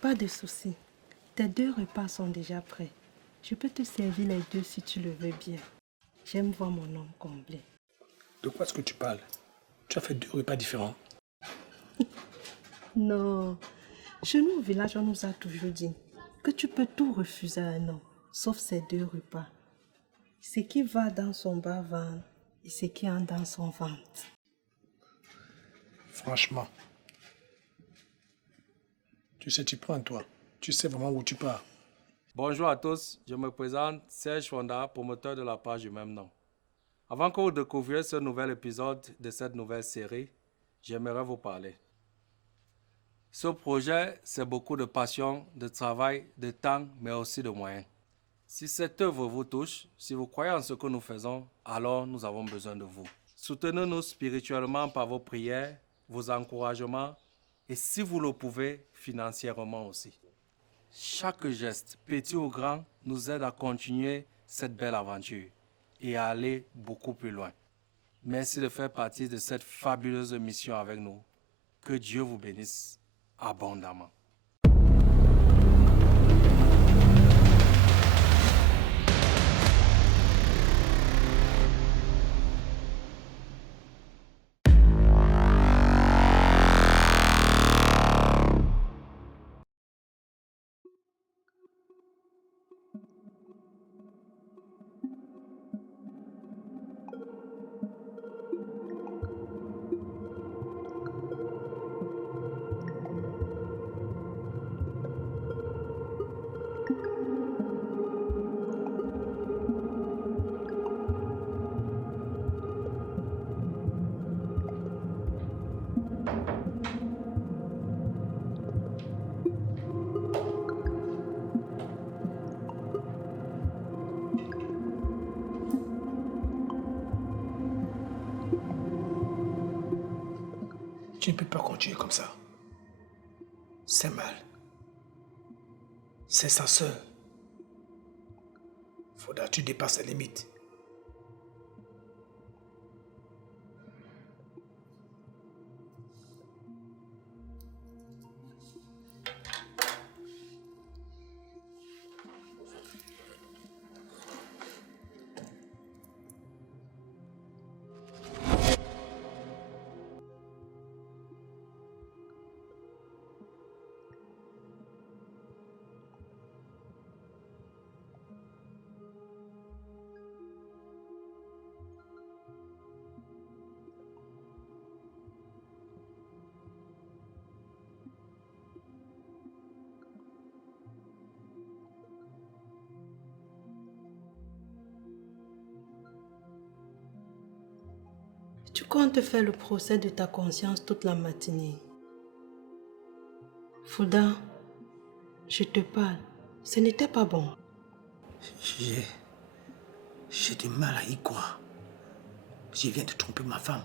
Pas de souci. Tes 2 repas sont déjà prêts. Je peux te servir les 2 si tu le veux bien. J'aime voir mon homme comblé. De quoi est-ce que tu parles? Tu as fait 2 repas différents. Non. Chez nous au village, on nous a toujours dit que tu peux tout refuser à un homme, sauf ces 2 repas. Ce qui va dans son bas-ventre et ce qui entre dans son ventre. Franchement, tu sais, tu prends toi. Tu sais vraiment où tu pars. Bonjour à tous, je me présente Serge Fonda, promoteur de la page du même nom. Avant que vous découvriez ce nouvel épisode de cette nouvelle série, j'aimerais vous parler. Ce projet, c'est beaucoup de passion, de travail, de temps, mais aussi de moyens. Si cette œuvre vous touche, si vous croyez en ce que nous faisons, alors nous avons besoin de vous. Soutenez-nous spirituellement par vos prières, vos encouragements et si vous le pouvez, financièrement aussi. Chaque geste, petit ou grand, nous aide à continuer cette belle aventure et à aller beaucoup plus loin. Merci de faire partie de cette fabuleuse mission avec nous. Que Dieu vous bénisse abondamment. Tu ne peux pas continuer comme ça. C'est mal. C'est sa sœur. Faudra que tu dépasses les limites. Tu comptes faire le procès de ta conscience toute la matinée. Fouda, je te parle. Ce n'était pas bon. J'ai du mal à y croire. Je viens de tromper ma femme.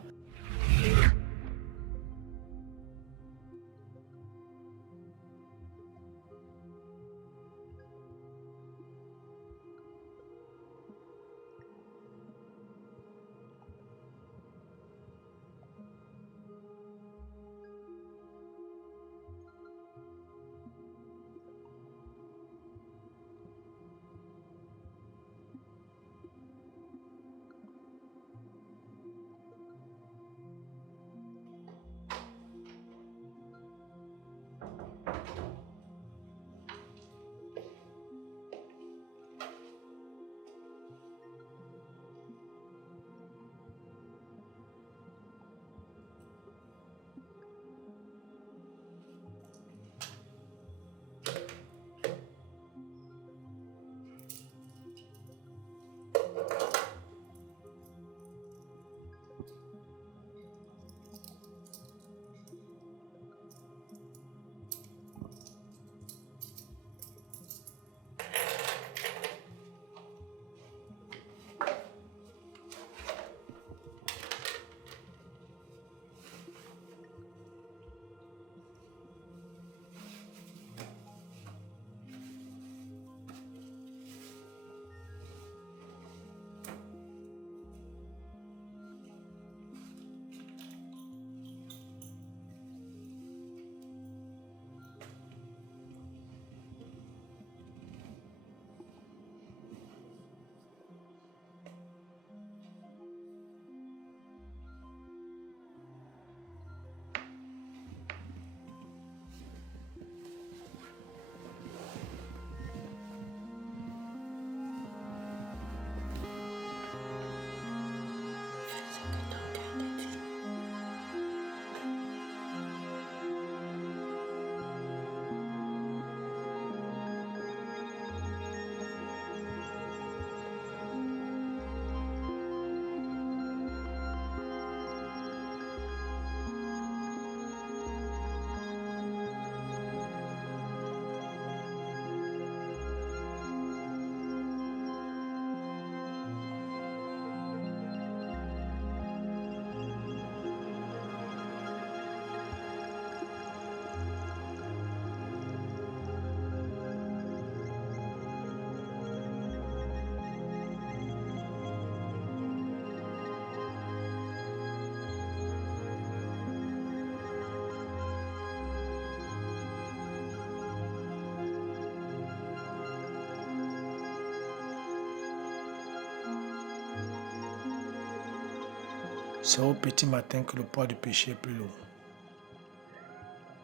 C'est au petit matin que le poids du péché est plus lourd.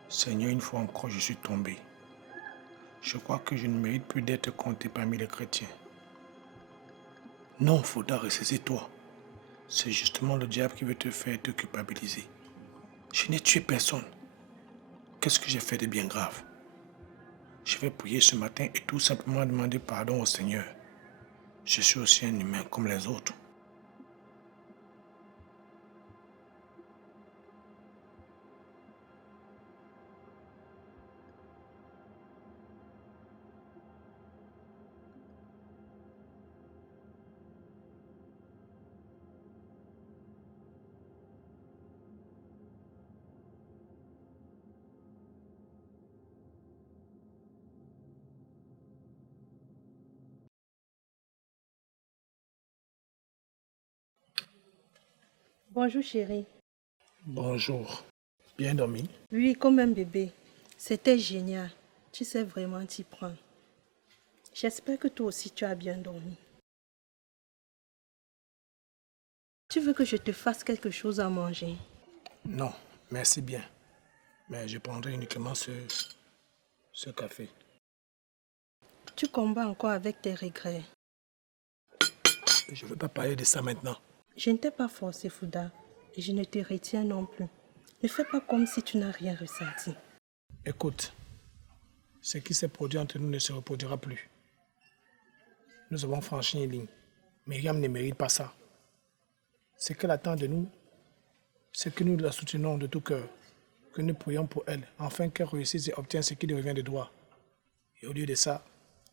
Seigneur, une fois encore, je suis tombé. Je crois que je ne mérite plus d'être compté parmi les chrétiens. Non, Fouda, ressaisis-toi. C'est justement le diable qui veut te faire te culpabiliser. Je n'ai tué personne. Qu'est-ce que j'ai fait de bien grave? Je vais prier ce matin et tout simplement demander pardon au Seigneur. Je suis aussi un humain comme les autres. Bonjour chérie. Bonjour. Bien dormi? Oui, comme un bébé. C'était génial. Tu sais vraiment t'y prendre. J'espère que toi aussi tu as bien dormi. Tu veux que je te fasse quelque chose à manger? Non, merci bien. Mais je prendrai uniquement ce café. Tu combats encore avec tes regrets. Je ne veux pas parler de ça maintenant. Je ne t'ai pas forcé, Fouda, et je ne te retiens non plus. Ne fais pas comme si tu n'as rien ressenti. Écoute, ce qui s'est produit entre nous ne se reproduira plus. Nous avons franchi une ligne. Myriam ne mérite pas ça. Ce qu'elle attend de nous, c'est que nous la soutenons de tout cœur, que nous prions pour elle, afin qu'elle réussisse et obtienne ce qui lui revient de droit. Et au lieu de ça,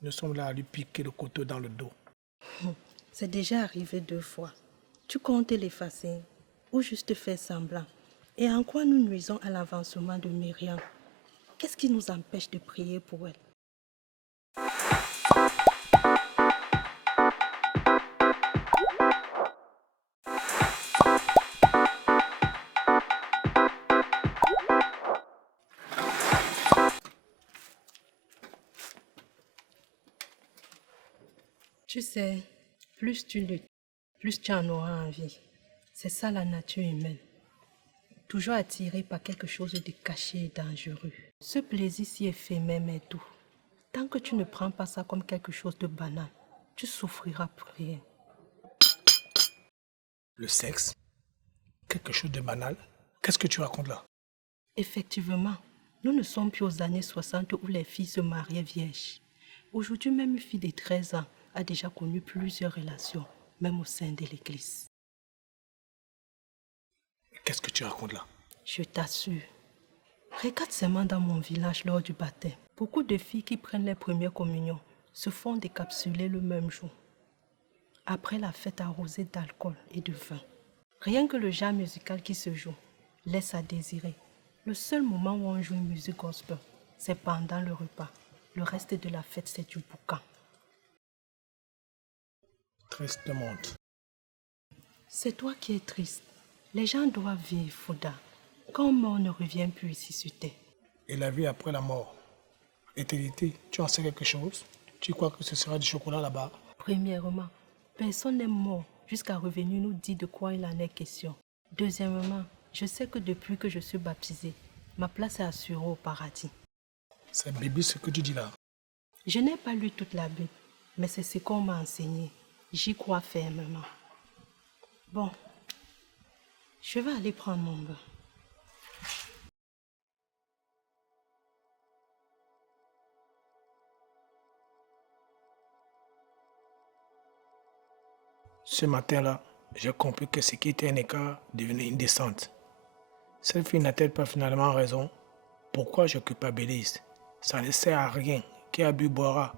nous sommes là à lui piquer le couteau dans le dos. C'est déjà arrivé 2 fois. Tu comptes l'effacer ou juste faire semblant. Et en quoi nous nuisons à l'avancement de Myriam? Qu'est-ce qui nous empêche de prier pour elle? Tu sais, plus tu luttes, plus tu en auras envie. C'est ça la nature humaine. Toujours attiré par quelque chose de caché et dangereux. Ce plaisir si éphémère mais doux. Tant que tu ne prends pas ça comme quelque chose de banal, tu souffriras pour rien. Le sexe? Quelque chose de banal? Qu'est-ce que tu racontes là? Effectivement, nous ne sommes plus aux années 60 où les filles se mariaient vierges. Aujourd'hui, même une fille de 13 ans a déjà connu plusieurs relations, même au sein de l'église. Qu'est-ce que tu racontes là? Je t'assure. Regarde seulement dans mon village lors du baptême. Beaucoup de filles qui prennent leur première communion se font décapsuler le même jour. Après la fête arrosée d'alcool et de vin. Rien que le genre musical qui se joue laisse à désirer. Le seul moment où on joue une musique gospel, c'est pendant le repas. Le reste de la fête, c'est du boucan. Triste monde. C'est toi qui es triste. Les gens doivent vivre, Fouda. Quand mort ne revient plus ici sur terre. Et la vie après la mort? L'éternité, tu en sais quelque chose? Tu crois que ce sera du chocolat là-bas? Premièrement, personne n'est mort jusqu'à revenir nous dire de quoi il en est question. Deuxièmement, je sais que depuis que je suis baptisée, ma place est assurée au paradis. C'est bébé ce que tu dis là. Je n'ai pas lu toute la Bible, mais c'est ce qu'on m'a enseigné. J'y crois fermement. Bon, je vais aller prendre mon bain. Ce matin-là, j'ai compris que ce qui était un écart devenait une descente. Cette fille n'a-t-elle pas finalement raison? Pourquoi je culpabilise? Ça ne sert à rien. Qui a bu boira.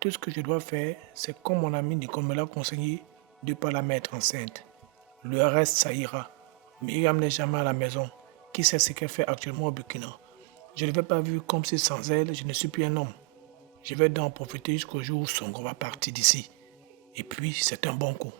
Tout ce que je dois faire, c'est comme mon ami Nico me l'a conseillé, de ne pas la mettre enceinte. Le reste, ça ira. Myriam n'est jamais à la maison. Qui sait ce qu'elle fait actuellement au Burkina? Je ne vais pas vivre comme si sans elle, je ne suis plus un homme. Je vais donc en profiter jusqu'au jour où Songo va partir d'ici. Et puis, c'est un bon coup.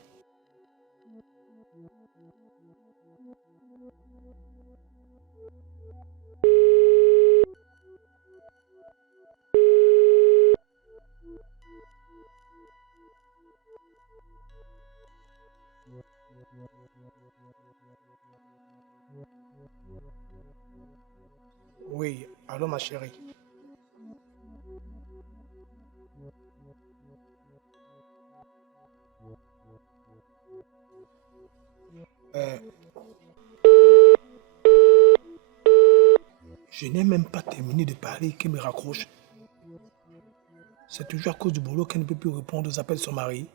Oui, allô ma chérie. Euh, je n'ai même pas terminé de parler qu'il me raccroche. C'est toujours à cause du boulot qu'elle ne peut plus répondre aux appels de son mari.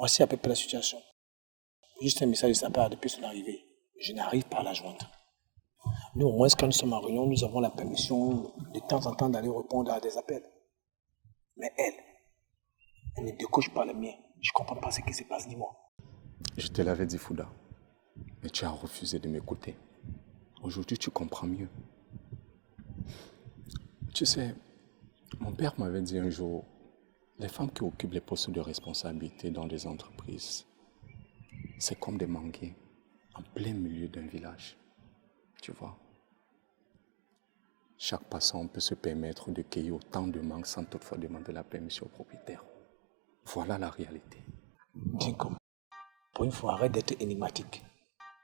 Voici à peu près la situation. Juste un message de sa part depuis son arrivée. Je n'arrive pas à la joindre. Nous, au moins, quand nous sommes en réunion, nous avons la permission de temps en temps d'aller répondre à des appels. Mais elle ne décoche pas le mien. Je ne comprends pas ce qui se passe, dis-moi. Je te l'avais dit, Fouda, mais tu as refusé de m'écouter. Aujourd'hui, tu comprends mieux. Tu sais, mon père m'avait dit un jour, les femmes qui occupent les postes de responsabilité dans les entreprises, c'est comme des manguiers en plein milieu d'un village. Tu vois? Chaque passant peut se permettre de cueillir autant de mangues sans toutefois demander la permission au propriétaire. Voilà la réalité. Dinko, pour une fois, arrête d'être énigmatique.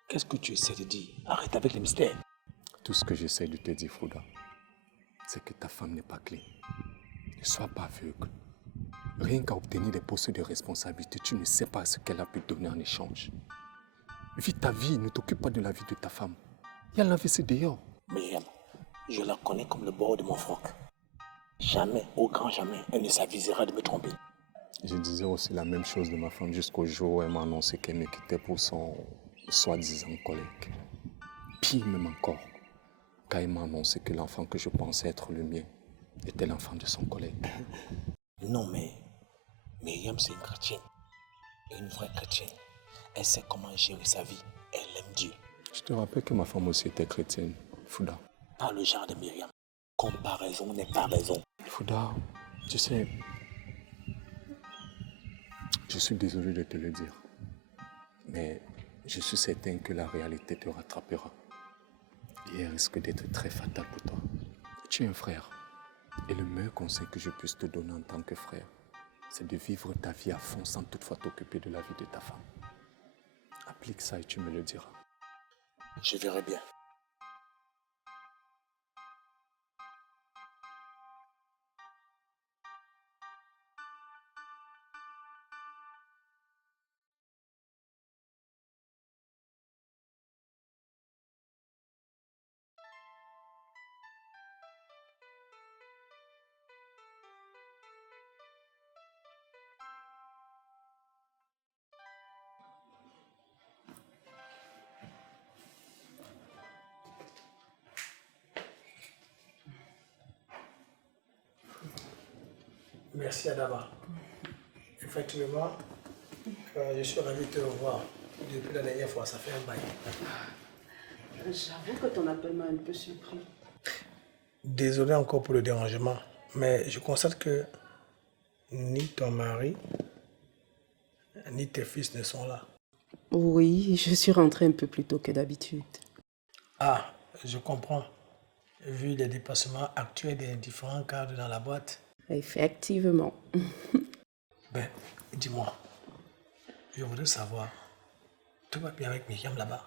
Qu'est-ce que tu essaies de dire? Arrête avec les mystères. Tout ce que j'essaie de te dire, Fouda, c'est que ta femme n'est pas clé. Ne sois pas aveugle. Rien qu'à obtenir des postes de responsabilité, tu ne sais pas ce qu'elle a pu te donner en échange. Vis ta vie, ne t'occupe pas de la vie de ta femme. Il y a l'envie dehors. Myriam, je la connais comme le bord de mon froc. Jamais, au grand jamais, elle ne s'avisera de me tromper. Je disais aussi la même chose de ma femme jusqu'au jour où elle m'a annoncé qu'elle me quittait pour son soi-disant collègue. Pire même encore, quand elle m'a annoncé que l'enfant que je pensais être le mien était l'enfant de son collègue. Non, mais Myriam, c'est une chrétienne. Une vraie chrétienne. Elle sait comment gérer sa vie. Elle aime Dieu. Je te rappelle que ma femme aussi était chrétienne, Fouda. Pas le genre de Myriam. Comparaison n'est pas raison. Fouda, tu sais, je suis désolé de te le dire, mais je suis certain que la réalité te rattrapera. Et elle risque d'être très fatale pour toi. Tu es un frère. Et le meilleur conseil que je puisse te donner en tant que frère, c'est de vivre ta vie à fond sans toutefois t'occuper de la vie de ta femme. Applique ça et tu me le diras. Je verrai bien. Merci Adama. Effectivement, je suis ravi de te revoir. Depuis la dernière fois, ça fait un bail. J'avoue que ton appel m'a un peu surpris. Désolé encore pour le dérangement, mais je constate que ni ton mari, ni tes fils ne sont là. Oui, je suis rentrée un peu plus tôt que d'habitude. Ah, je comprends. Vu les dépassements actuels des différents cadres dans la boîte. Effectivement. Ben, dis-moi, je voudrais savoir, tout va bien avec Myriam là-bas?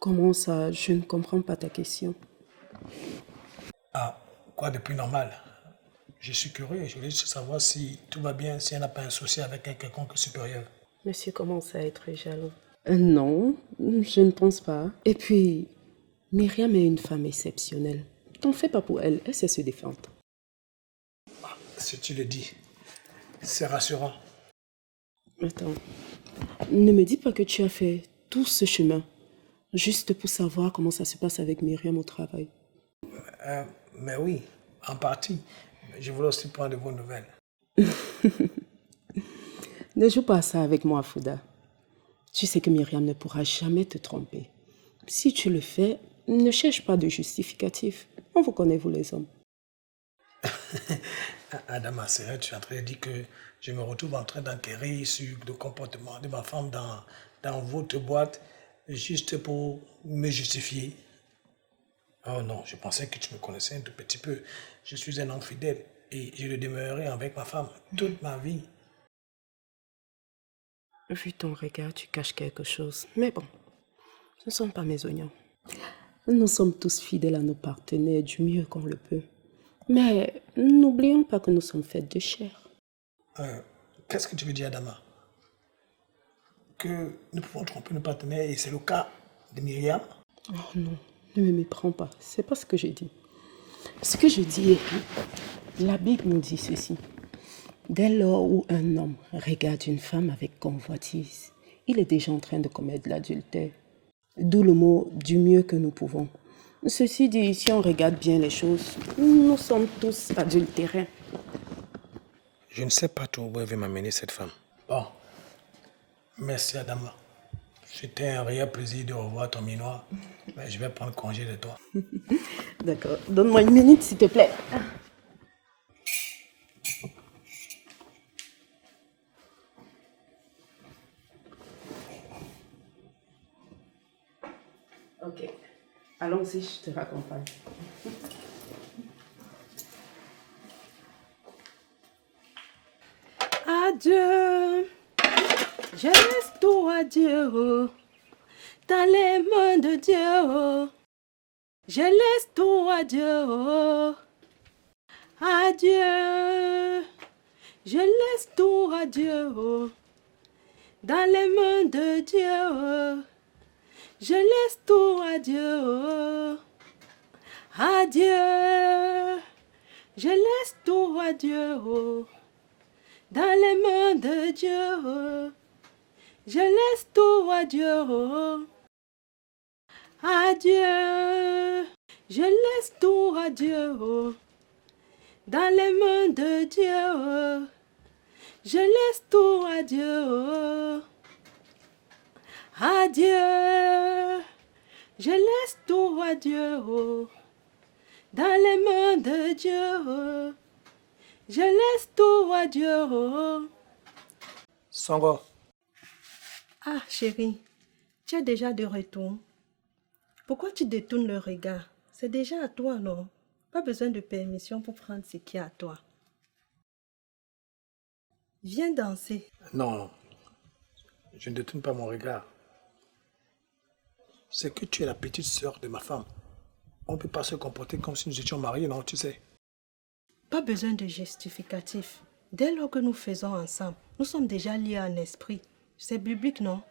Comment ça? Je ne comprends pas ta question. Ah, quoi de plus normal? Je suis curieux, je voulais juste savoir si tout va bien, si elle n'a pas un souci avec un quelconque supérieur. Monsieur commence à être jaloux. Non, je ne pense pas. Et puis, Myriam est une femme exceptionnelle. T'en fais pas pour elle, elle sait se défendre. Si tu le dis, c'est rassurant. Attends, ne me dis pas que tu as fait tout ce chemin juste pour savoir comment ça se passe avec Myriam au travail. Mais oui, en partie. Je voulais aussi prendre de vos nouvelles. Ne joue pas à ça avec moi, Fouda. Tu sais que Myriam ne pourra jamais te tromper. Si tu le fais, ne cherche pas de justificatif. On vous connaît, vous les hommes. Adama, c'est vrai, tu es en train de dire que je me retrouve en train d'enquérir sur le comportement de ma femme dans votre boîte juste pour me justifier. Oh non, je pensais que tu me connaissais un tout petit peu. Je suis un homme fidèle et je le demeurerai avec ma femme toute ma vie. Vu ton regard, tu caches quelque chose. Mais bon, ce ne sont pas mes oignons. Nous sommes tous fidèles à nos partenaires du mieux qu'on le peut. Mais n'oublions pas que nous sommes faits de chair. Qu'est-ce que tu veux dire, Adama? Que nous pouvons tromper nos partenaires et c'est le cas de Myriam? Oh non, ne me méprends pas. C'est pas ce que j'ai dit. Ce que je dis est, la Bible nous dit ceci. Dès lors où un homme regarde une femme avec convoitise, il est déjà en train de commettre l'adultère. D'où le mot du mieux que nous pouvons. Ceci dit, si on regarde bien les choses, nous sommes tous adultérins. Je ne sais pas trop où elle veut m'amener cette femme. Bon, merci Adama. C'était un réel plaisir de revoir ton minois. Mais je vais prendre congé de toi. D'accord, donne-moi une minute s'il te plaît. Ok, allons-y, je te raccompagne. Adieu, je laisse tout à Dieu, dans les mains de Dieu. Je laisse tout à Dieu. Adieu, je laisse tout à Dieu, dans les mains de Dieu. Je laisse tout à Dieu. Adieu, je laisse tout à Dieu, dans les mains de Dieu. Je laisse tout à Dieu. Adieu, je laisse tout à Dieu, dans les mains de Dieu. Je laisse tout à Dieu. Adieu, je laisse tout à Dieu, dans les mains de Dieu. Je laisse tout à Dieu. Songo, Ah, chérie, tu es déjà de retour. Pourquoi tu détournes le regard? C'est déjà à toi, non? Pas besoin de permission pour prendre ce qui est à toi. Viens danser. non, je ne détourne pas mon regard. C'est que tu es la petite sœur de ma femme. On ne peut pas se comporter comme si nous étions mariés, non, tu sais. Pas besoin de justificatif. Dès lors que nous faisons ensemble, nous sommes déjà liés en esprit. C'est biblique, non?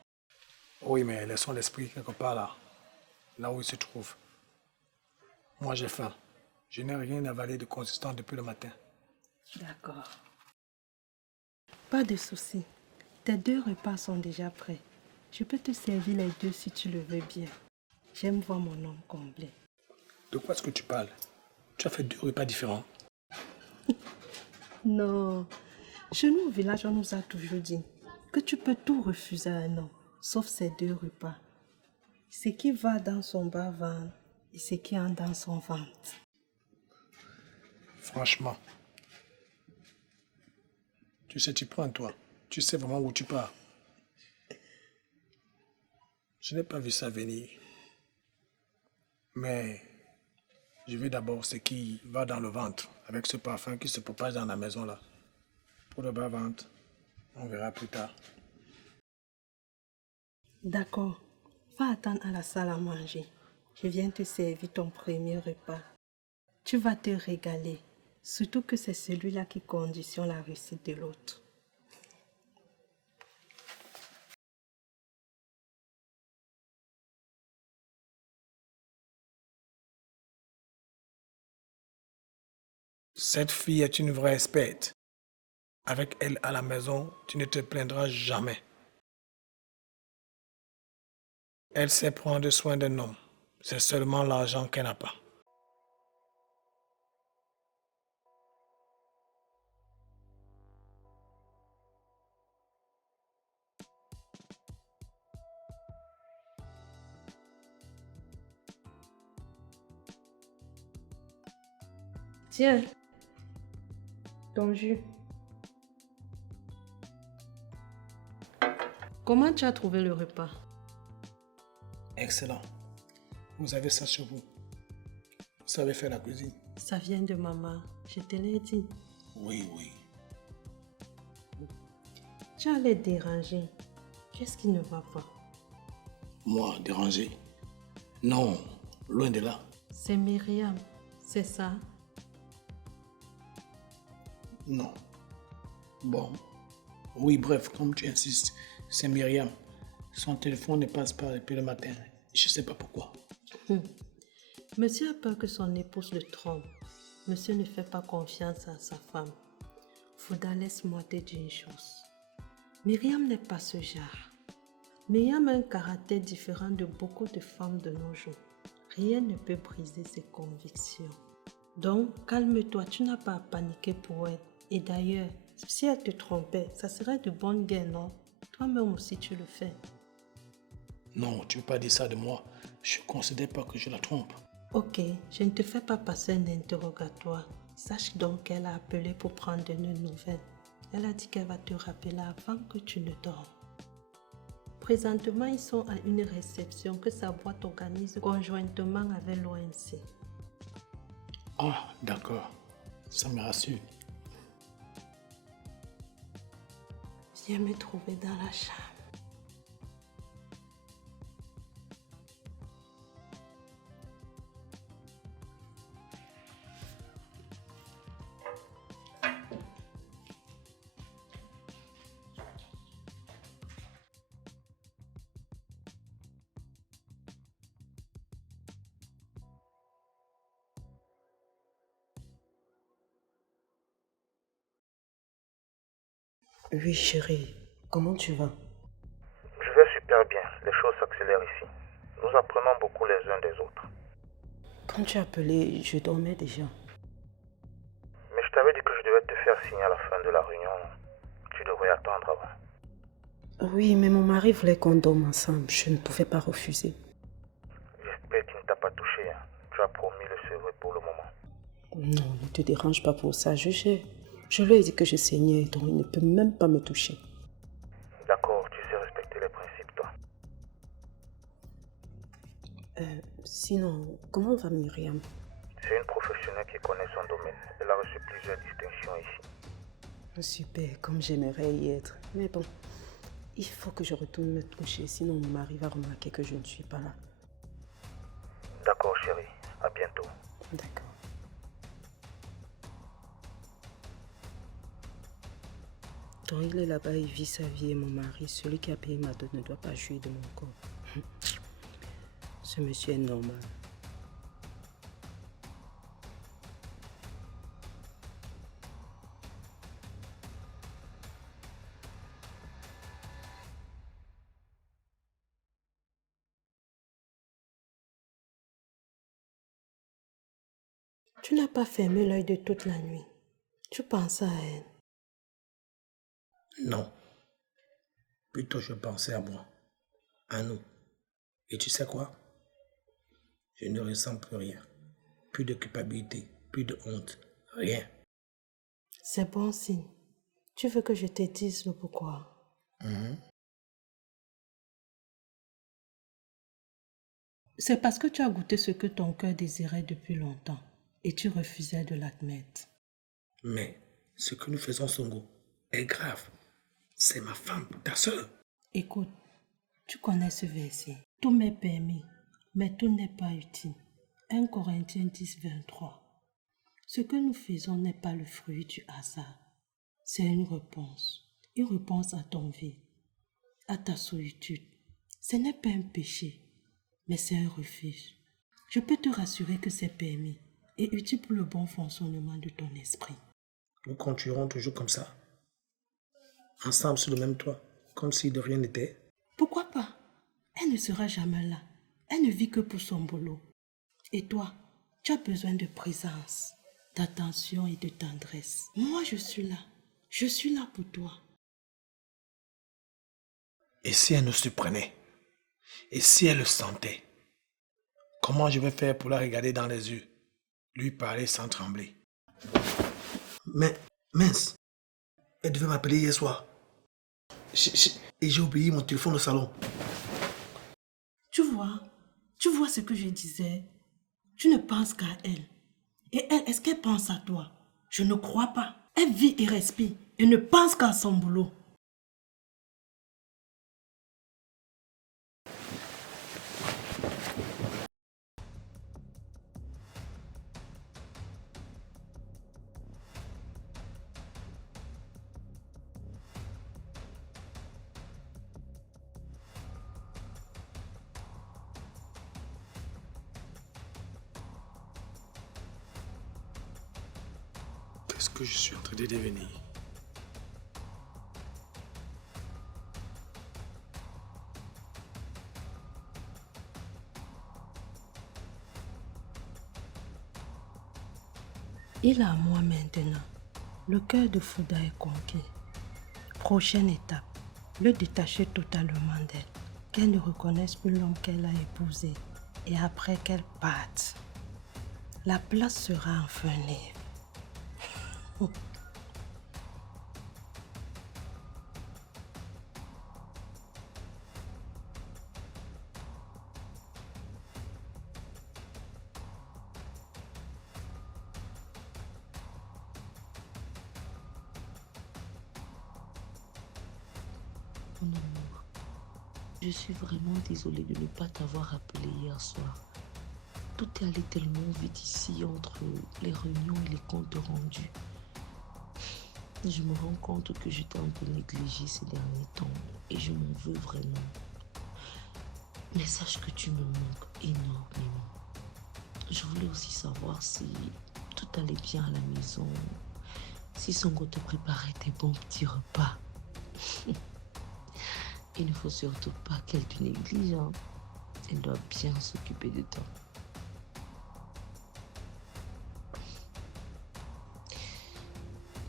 Oui, mais laissons l'esprit quelque part là, là où il se trouve. Moi, j'ai faim. Je n'ai rien avalé de consistant depuis le matin. D'accord. Pas de souci. Tes 2 repas sont déjà prêts. Je peux te servir les 2 si tu le veux bien. J'aime voir mon homme comblé. De quoi est-ce que tu parles? Tu as fait 2 repas différents. Non. Chez nous au village, on nous a toujours dit que tu peux tout refuser à un homme, sauf ces 2 repas. Ce qui va dans son bas-ventre et ce qui entre dans son ventre. Franchement. Tu sais, tu prends toi. Tu sais vraiment où tu pars. Je n'ai pas vu ça venir. Mais je veux d'abord ce qui va dans le ventre, avec ce parfum qui se propage dans la maison là. Pour le bas-ventre, on verra plus tard. D'accord. Va attendre à la salle à manger. Je viens te servir ton premier repas. Tu vas te régaler. Surtout que c'est celui-là qui conditionne la réussite de l'autre. Cette fille est une vraie experte. Avec elle à la maison, tu ne te plaindras jamais. Elle sait prendre soin d'un homme. C'est seulement l'argent qu'elle n'a pas. Tiens, ton jus. Comment tu as trouvé le repas? Excellent. Vous avez ça chez vous. Vous savez faire la cuisine? Ça vient de maman, je te l'ai dit. Oui, oui. Tu as l'air dérangé. Qu'est-ce qui ne va pas? Moi, dérangé? Non, loin de là. C'est Myriam, c'est ça? Non. Bon. Oui, bref, comme tu insistes, c'est Myriam. Son téléphone ne passe pas depuis le matin. Je ne sais pas pourquoi. Monsieur a peur que son épouse le trompe. Monsieur ne fait pas confiance à sa femme. Fouda, laisse-moi te dire une chose. Myriam n'est pas ce genre. Myriam a un caractère différent de beaucoup de femmes de nos jours. Rien ne peut briser ses convictions. Donc, calme-toi, tu n'as pas à paniquer pour elle. Et d'ailleurs, si elle te trompait, ça serait de bonne guerre, non? Toi-même aussi, tu le fais. Non, tu ne peux pas dire ça de moi. Je ne considère pas que je la trompe. Ok, je ne te fais pas passer un interrogatoire. Sache donc qu'elle a appelé pour prendre de nos nouvelles. Elle a dit qu'elle va te rappeler avant que tu ne dors. Présentement, ils sont à une réception que sa boîte organise conjointement avec l'OMC. Ah, d'accord. Ça me rassure. Viens me trouver dans la chambre. Oui, chérie. Comment tu vas? Je vais super bien. Les choses s'accélèrent ici. Nous apprenons beaucoup les uns des autres. Quand tu as appelé, je dormais déjà. Mais je t'avais dit que je devais te faire signer à la fin de la réunion. Tu devrais attendre avant. Oui, mais mon mari voulait qu'on dorme ensemble. Je ne pouvais pas refuser. J'espère qu'il ne t'a pas touché. Tu as promis le secret pour le moment. Non, ne te dérange pas pour ça. Je lui ai dit que je saignais, donc il ne peut même pas me toucher. D'accord, tu sais respecter les principes, toi. Sinon, comment va Myriam? C'est une professionnelle qui connaît son domaine. Elle a reçu plusieurs distinctions ici. Super, comme j'aimerais y être. Mais bon, il faut que je retourne me coucher, sinon mon mari va remarquer que je ne suis pas là. D'accord, chérie. À bientôt. D'accord. Donc il est là-bas, il vit sa vie et mon mari, celui qui a payé ma dot, ne doit pas jouir de mon corps. Ce monsieur est normal. Tu n'as pas fermé l'œil de toute la nuit. Tu penses à elle. Non. Plutôt, je pensais à moi. À nous. Et tu sais quoi? Je ne ressens plus rien. Plus de culpabilité, plus de honte. Rien. C'est bon signe. Tu veux que je te dise le pourquoi? C'est parce que tu as goûté ce que ton cœur désirait depuis longtemps et tu refusais de l'admettre. Mais ce que nous faisons, Songo, est grave. C'est ma femme, ta soeur. Écoute, tu connais ce verset. Tout m'est permis, mais tout n'est pas utile. 1 Corinthiens 10, 23. Ce que nous faisons n'est pas le fruit du hasard. C'est une réponse à ton vide, à ta solitude. Ce n'est pas un péché, mais c'est un refuge. Je peux te rassurer que c'est permis et utile pour le bon fonctionnement de ton esprit. Nous continuerons toujours comme ça. Ensemble sur le même toit, comme si de rien n'était. Pourquoi pas? Elle ne sera jamais là. Elle ne vit que pour son boulot. Et toi, tu as besoin de présence, d'attention et de tendresse. Moi, je suis là. Je suis là pour toi. Et si elle nous surprenait? Et si elle le sentait? Comment je vais faire pour la regarder dans les yeux? Lui parler sans trembler? Mais, mince, elle devait m'appeler hier soir. Et j'ai oublié mon téléphone au salon. Tu vois ce que je disais. Tu ne penses qu'à elle. Et elle, est-ce qu'elle pense à toi? Je ne crois pas. Elle vit et respire et ne pense qu'à son boulot. Qu'est-ce que je suis en train de devenir? Il est à moi maintenant. Le cœur de Fouda est conquis. Prochaine étape, le détacher totalement d'elle. Qu'elle ne reconnaisse plus l'homme qu'elle a épousé. Et après qu'elle parte, la place sera enfin libre. Mon amour, je suis vraiment désolée de ne pas t'avoir appelé hier soir. Tout est allé tellement vite ici entre les réunions et les comptes rendus. Je me rends compte que je t'ai un peu négligé ces derniers temps et je m'en veux vraiment. Mais sache que tu me manques énormément. Je voulais aussi savoir si tout allait bien à la maison, si Songo te préparait tes bons petits repas. Il ne faut surtout pas qu'elle te néglige. Elle doit bien s'occuper de toi.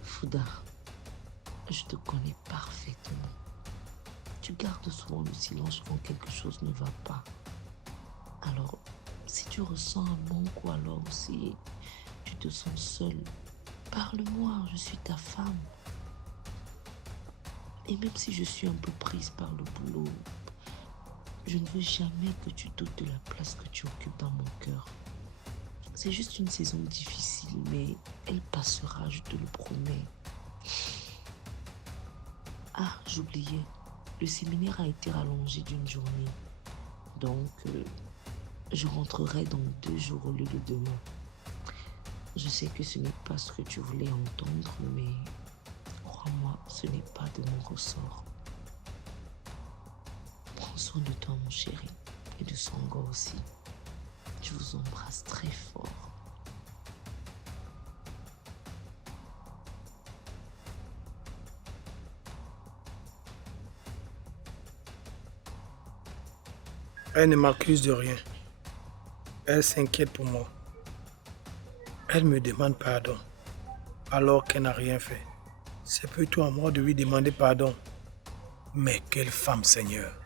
Fouda, je te connais parfaitement. Tu gardes souvent le silence quand quelque chose ne va pas. Alors, si tu ressens un manque ou alors si tu te sens seule, parle-moi, je suis ta femme. Et même si je suis un peu prise par le boulot, je ne veux jamais que tu doutes de la place que tu occupes dans mon cœur. C'est juste une saison difficile, mais elle passera, je te le promets. Ah, j'oubliais, le séminaire a été rallongé d'une journée. Donc, je rentrerai dans 2 jours au lieu de demain. Je sais que ce n'est pas ce que tu voulais entendre, mais crois-moi, ce n'est pas de mon ressort. Prends soin de toi, mon chéri, et de Songo aussi. Je vous embrasse très fort. Elle ne m'accuse de rien. Elle s'inquiète pour moi. Elle me demande pardon, alors qu'elle n'a rien fait. C'est plutôt à moi de lui demander pardon. Mais quelle femme, Seigneur!